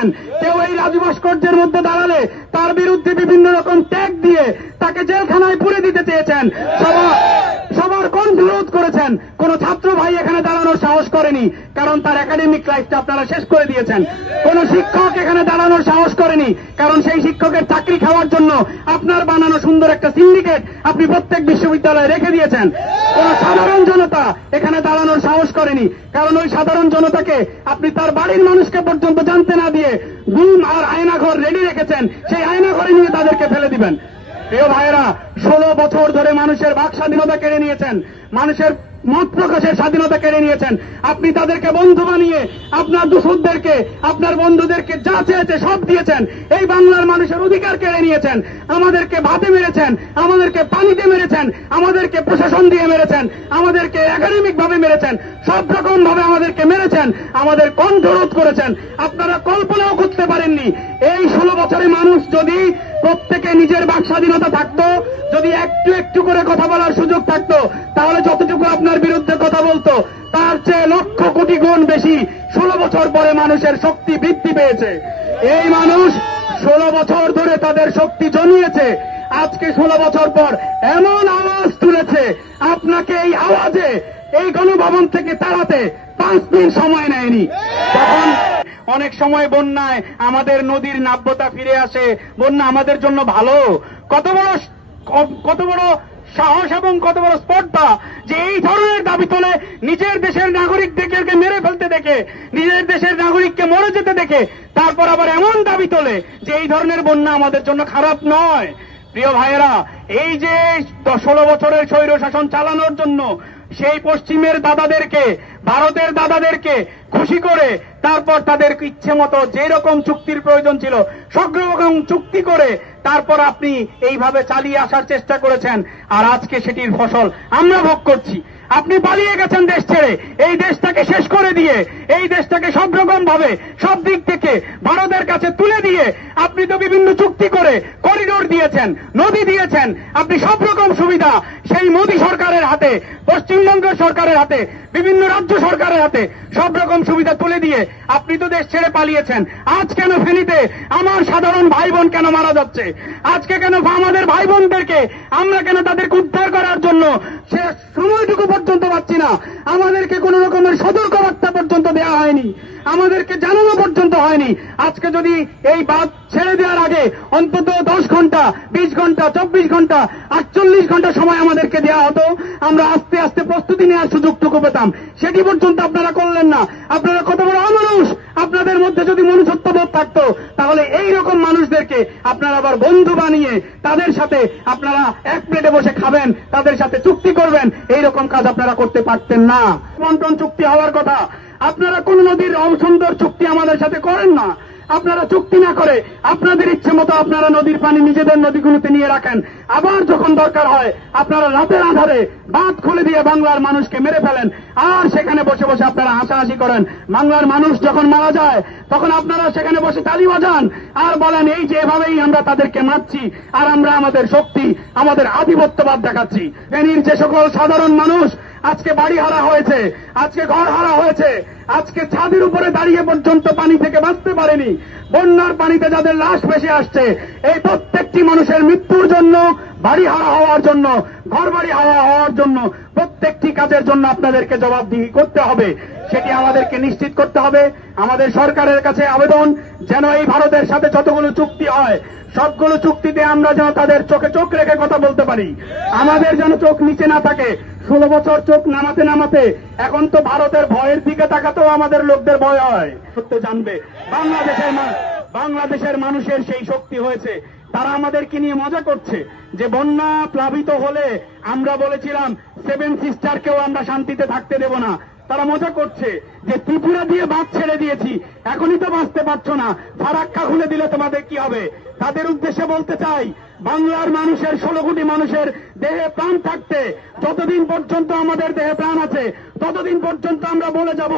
দিয়েছেন কেউ এই রাজু ভাস্কর্যের মধ্যে দাঁড়ালে তার বিরুদ্ধে বিভিন্ন রকম ট্যাগ দিয়ে তাকে জেলখানায় পুরে দিতে চেয়েছেন। সবার সবার কণ্ঠরোধ করেছেন? কোন ছাত্র ভাই এখানে দাঁড়ানোর সাহস করেনি, কারণ তার একাডেমিক লাইফটা আপনারা শেষ করে দিয়েছেন। কোন শিক্ষক এখানে দাঁড়ানোর সাহস করেনি, কারণ সেই শিক্ষকের চাকরি খাওয়ার জন্য আপনার বানানো সুন্দর একটা সিন্ডিকেট আপনি প্রত্যেক বিশ্ববিদ্যালয়ে রেখে দিয়েছেন। কোন সাধারণ জনতা এখানে দাঁড়ানোর সাহস করেনি, কারণ ওই সাধারণ জনতাকে আপনি তার বাড়ির মানুষকে পর্যন্ত জানতে না দিয়ে গুম আর আয়নাঘর রেডি রেখেছেন, সেই আয়নাঘরে নিয়ে তাদেরকে ফেলে দিবেন। প্রিয় ভাইয়েরা, ষোলো বছর ধরে মানুষের বাক স্বাধীনতা কেড়ে নিয়েছেন, মানুষের মত প্রকাশের স্বাধীনতা কেড়ে নিয়েছেন। আপনি তাদেরকে বন্ধু বানিয়ে, আপনার দুসুদদেরকে আপনার বন্ধুদেরকে যা চেয়েছে সব দিয়েছেন। এই বাংলার মানুষের অধিকার কেড়ে নিয়েছেন। আমাদেরকে ভাতে মেরেছেন, আমাদেরকে পানিতে মেরেছেন, আমাদেরকে প্রশাসন দিয়ে মেরেছেন, আমাদেরকে একাডেমিক ভাবে মেরেছেন। সব রকম ভাবে আমাদেরকে মেরেছেন, আমাদের কণ্ঠরোধ করেছেন। আপনারা কল্পনাও করতে পারেননি, এই ষোলো বছরে মানুষ যদি প্রত্যেকে নিজের বাক স্বাধীনতা থাকতো। যদি একটু একটু করে কথা বলার সুযোগ থাকতো, তাহলে যতটুকু আপনার বিরুদ্ধে কথা বলতো, তার চেয়ে লক্ষ কোটি গুণ বেশি ষোলো বছর পরে মানুষের শক্তি বৃদ্ধি পেয়েছে। এই মানুষ ষোলো বছর ধরে তাদের শক্তি জমিয়েছে। আজকে ষোলো বছর পর এমন আওয়াজ তুলেছে, আপনাকে এই আওয়াজে, এই গণভবন থেকে তাড়াতে পাঁচ দিন সময় নেয়নি। তখন অনেক সময় বন্যায় আমাদের নদীর নাব্যতা ফিরে আসে। বন্যা আমাদের জন্য ভালো। কত বড় কত বড় সাহস এবং কত বড় স্পর্ধা যে এই ধরনের দাবি তোলে নিজের দেশের নাগরিকদেরকে মেরে ফেলতে দেখে, নিজের দেশের নাগরিককে মরে যেতে দেখে, তারপর আবার এমন দাবি তোলে যে এই ধরনের বন্যা আমাদের জন্য খারাপ নয়। প্রিয় ভাইয়েরা, এই যে ষোলো বছরের স্বৈর শাসন চালানোর জন্য সেই পশ্চিমের দাদাদেরকে ভারতের দাদাদেরকে খুশি করে তারপর তাদের ইচ্ছে মতো যে রকম চুক্তির প্রয়োজন ছিল রকম চুক্তি করে তারপর আপনি এইভাবে চালিয়ে আসার চেষ্টা করেছেন আর আজকে সেটির ফসল আমরা ভোগ করছি। আপনি পালিয়ে গেছেন দেশ ছেড়ে, এই দেশটাকে শেষ করে দিয়ে, এই দেশটাকে সব রকম ভাবে সব দিক থেকে ভারতের কাছে তুলে দিয়ে আপনি তো বিভিন্ন চুক্তি করে করিডোর দিয়েছেন, নদী দিয়েছেন, আপনি সব রকম সুবিধা সেই মোদী সরকারের হাতে পশ্চিমবঙ্গের সরকারের হাতে, বিভিন্ন রাজ্য সরকারের হাতে সব রকম সুবিধা তুলে দিয়ে আপনি তো দেশ ছেড়ে পালিয়েছেন। আজ কেন ফেনীতে আমার সাধারণ ভাই বোন কেন মারা যাচ্ছে? আজকে কেন আমাদের ভাই বোনদেরকে আমরা কেন তাদেরকে উদ্ধার করার জন্য সে সময়টুকু পর্যন্ত পাচ্ছি না? আমাদেরকে কোন রকমের সতর্ক বার্তা পর্যন্ত দেওয়া হয়নি। আমাদেরকে জানানো পর্যন্ত হয়নি। আজকে যদি এই বাদ ছেড়ে দেওয়ার আগে অন্তত দশ ঘণ্টা, বিশ ঘণ্টা, চব্বিশ ঘণ্টা, আটচল্লিশ ঘণ্টা সময় আমাদেরকে দেওয়া হতো, আমরা আস্তে আস্তে প্রস্তুতি নেওয়ার সুযোগটুকু পেতাম। সেটি পর্যন্ত আপনারা করলেন না। আপনারা কত বড় অমানুষ! আপনাদের মধ্যে যদি মনুষ্যত্ববোধ থাকতো, তাহলে এই রকম মানুষদেরকে আপনারা আবার বন্ধু বানিয়ে তাদের সাথে আপনারা এক প্লেটে বসে খাবেন, তাদের সাথে চুক্তি করবেন এই রকম কাজ আপনারা করতে পারতেন না। বন্টন চুক্তি হওয়ার কথা। আপনারা কোন নদীর সুন্দর চুক্তি আমাদের সাথে করেন না। আপনারা চুক্তি না করে আপনাদের ইচ্ছে মতো আপনারা নদীর পানি নিজেদের নদীগুলোতে নিয়ে রাখেন। আবার যখন দরকার হয়, আপনারা রাতের আধারে বাঁধ খুলে দিয়ে বাংলার মানুষকে মেরে ফেলেন। আর সেখানে বসে বসে আপনারা হাসাহাসি করেন। বাংলার মানুষ যখন মারা যায়, তখন আপনারা সেখানে বসে তালি বাজান আর বলেন, এই যে এভাবেই আমরা তাদেরকে মারছি আর আমরা আমাদের শক্তি, আমাদের আধিপত্যবাদ দেখাচ্ছি। ফেনীর যে সকল সাধারণ মানুষ, আজকে বাড়ি হারা হয়েছে, আজকে ঘর হারা হয়েছে। আজকে ছাদের উপরে দাঁড়িয়ে পর্যন্ত পানি থেকে বাঁচতে পারেনি। বন্যার পানিতে যাদের লাশ ভেসে আসছে, এই প্রত্যেকটি মানুষের মৃত্যুর জন্য বাড়ি হারা হওয়ার জন্য ঘর বাড়ি হারা হওয়ার জন্য প্রত্যেকটি কাজের জন্য আপনাদেরকে জবাবদিহি করতে হবে। সেটি আমাদেরকে নিশ্চিত করতে হবে। আমাদের সরকারের কাছে আবেদন যেন এই ভারতের সাথে যতগুলো চুক্তি হয়, সবগুলো চুক্তিতে আমরা যেন তাদের চোখে চোখ রেখে কথা বলতে পারি। আমাদের যেন চোখ নিচে না থাকে। ষোলো বছর চোখ নামাতে নামাতে এখন তো ভারতের ভয়ের দিকে তাকাতেও আমাদের লোকদের ভয় হয়। সত্য জানবে। বাংলাদেশের বাংলাদেশের মানুষের সেই শক্তি হয়েছে। তারা আমাদেরকে নিয়ে মজা করছে। যে বন্যা প্লাবিত হলে আমরা বলেছিলাম সেভেন সিস্টারকেও আমরা শান্তিতে থাকতে দেব না। তারা মজা করছে যে ত্রিপুরা দিয়ে বাদ ছেড়ে দিয়েছি। এখনই তো বাঁচতে পারছ না। ফারাক্কা খুলে দিলে তোমাদের কি হবে? তাদের উদ্দেশ্যে বলতে চাই, বাংলার মানুষের ষোলো কোটি মানুষের দেহে প্রাণ থাকতে যতদিন পর্যন্ত আমাদের দেহে প্রাণ আছে, ততদিন পর্যন্ত আমরা বলে যাব,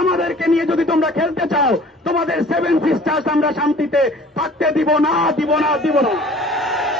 আমাদেরকে নিয়ে যদি তোমরা খেলতে চাও, তোমাদের সেভেন সিস্টার্স আমরা শান্তিতে থাকতে দিব না দিব না দিব না।